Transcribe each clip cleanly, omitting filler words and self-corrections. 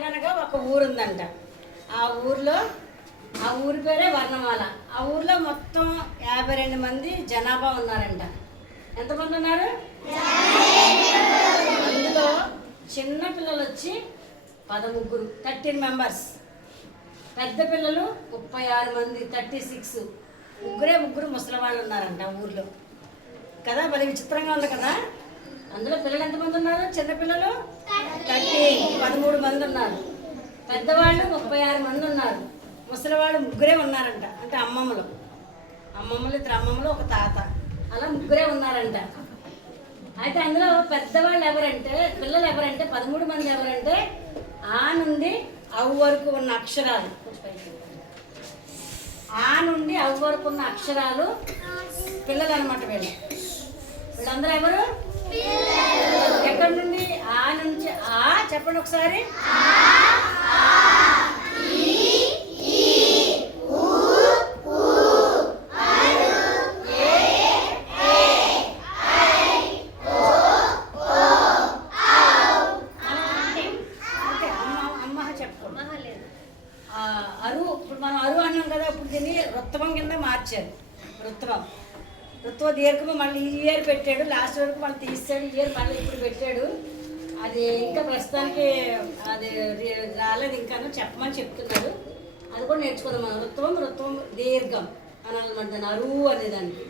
అనగనగా ఒక ఊరు ఉందంట. ఆ ఊరి పేరే వర్ణమాల. ఆ ఊర్లో మొత్తం 52 మంది జనాభా ఉన్నారంట. ఎంతమంది ఉన్నారు? అందులో చిన్న పిల్లలు వచ్చి 13, 13 మెంబర్స్. పెద్ద పిల్లలు 36 మంది, 36. ముగ్గురు ముసలివాళ్ళు ఉన్నారంట ఆ ఊర్లో కదా. మరి విచిత్రంగా ఉంది కదా. అందులో పిల్లలు ఎంతమంది ఉన్నారు? చిన్నపిల్లలు 13 మంది ఉన్నారు. పెద్దవాళ్ళు 36 మంది ఉన్నారు. ముసలివాళ్ళు ముగ్గురే ఉన్నారంట. అంటే అమ్మమ్మలు 2 అమ్మమ్మలు, ఒక తాత, అలా ముగ్గురే ఉన్నారంట. అయితే అందులో పెద్దవాళ్ళు ఎవరంటే, పిల్లలు ఎవరంటే 13 మంది ఎవరంటే ఆ నుండి అవ్వు వరకు ఉన్న అక్షరాలు, ఆ నుండి అవ్వు వరకు ఉన్న అక్షరాలు పిల్లలు అనమాట. వీళ్ళందరూ ఎవరు? ఎక్కడి నుండి? ఆ నుంచి ఆ చెప్పండి ఒకసారి. అరువు, ఇప్పుడు మనం అరువు అన్నాం కదా. ఇప్పుడు దీన్ని రుత్వం కింద మార్చారు. రుత్వ దీర్ఘము మళ్ళీ ఈ ఇయర్ పెట్టాడు. లాస్ట్ వరకు మళ్ళీ తీసాడు. ఈ ఇయర్ మళ్ళీ ఇప్పుడు పెట్టాడు. అది ఇంకా ప్రస్తుతానికి అది రాలేదు, ఇంకా చెప్పమని చెప్తున్నాడు. అది కూడా నేర్చుకుందాం మనం. రుత్వం దీర్ఘం అనాలన్నమాట దాన్ని, అరువు అనేదానికి.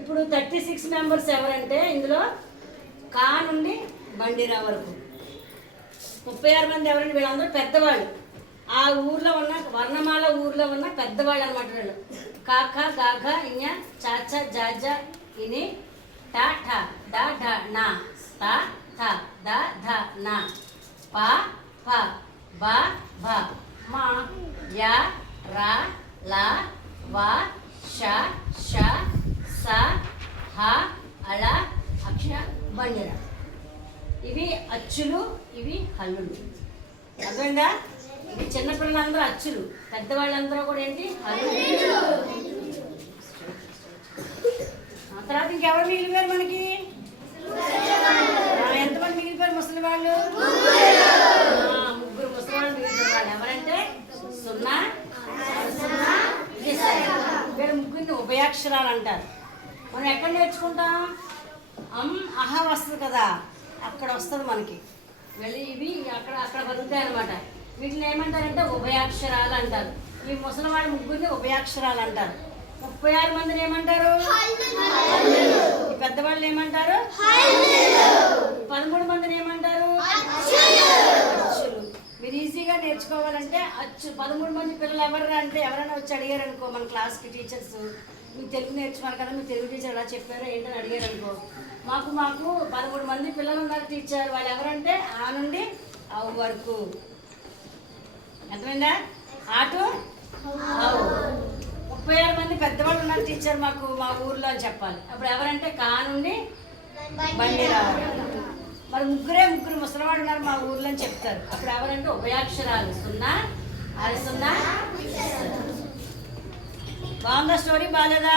ఇప్పుడు 36 మెంబర్స్ ఎవరంటే ఇందులో కా నుండి బండిరా వరకు 36 మంది ఎవరంటే వీళ్ళందరూ పెద్దవాళ్ళు. ఆ ఊర్లో ఉన్న వర్ణమాల ఊర్లో ఉన్న పెద్దవాళ్ళు అనమాట వీళ్ళు. కాక గాఘ ఇញచాచ జాజ ఇని టా ఠా డా ఢా నా తా థా దా ధా నా పా ప బా భ మా యా రా లా వా ష ష స హ అళ అక్ష బండిర. ఇవి అచ్చులు, ఇవి హల్లులు. అర్థమైందా? ఇవి చిన్నపిల్లలందరూ అచ్చులు, పెద్దవాళ్ళందరూ కూడా ఏంటి? హల్లులు. తర్వాత ఇంకెవరు మిగిలిపోయారు మనకి? ఎంతమంది మిగిలిపోయారు ముసలి వాళ్ళు? 3 ముసలి వాళ్ళు మిగిలిపోయారు. వాళ్ళు ఎవరంటే 0, 0, వీళ్ళ ముగ్గురిని ఉభయాక్షరాలు అంటారు. మనం ఎక్కడ నేర్చుకుంటాం? అహ వస్తుంది కదా, అక్కడ వస్తుంది మనకి. వెళ్ళి ఇవి అక్కడ బతుకుతాయి అనమాట. వీటిని ఏమంటారంటే ఉభయాక్షరాలు అంటారు. ఈ ముసలివాళ్ళ ముగ్గురిని ఉభయాక్షరాలు అంటారు. 36 మందిని ఏమంటారు? ఈ పెద్దవాళ్ళు ఏమంటారు? 13 మందిని ఏమంటారు? అచ్చులు. మీరు ఈజీగా నేర్చుకోవాలంటే 13 మంది పిల్లలు ఎవరు అంటే ఎవరైనా వచ్చి అడిగారు అనుకో, మన క్లాస్కి టీచర్స్, మీకు తెలుగు నేర్చుకున్నారు కదా, మీ తెలుగు టీచర్ ఎలా చెప్పారో ఏంటని అడిగారు అనుకో, మాకు 13 మంది పిల్లలు ఉన్నారు టీచర్. వాళ్ళు ఎవరంటే ఆ నుండి అవు వరకు. అర్థమైందా? ఆటు అవు. 36 మంది పెద్దవాళ్ళు ఉన్నారు టీచర్ మాకు మా ఊర్లో అని చెప్పాలి. అప్పుడు ఎవరంటే కా నుండి బండి రావాలి. మరి ముగ్గురు ముసలివాడు ఉన్నారు మా ఊర్లో అని చెప్తారు. అప్పుడు ఎవరంటే ఉభయాక్షరాలు 0, 0. బాగుందా స్టోరీ? బాగాలేదా?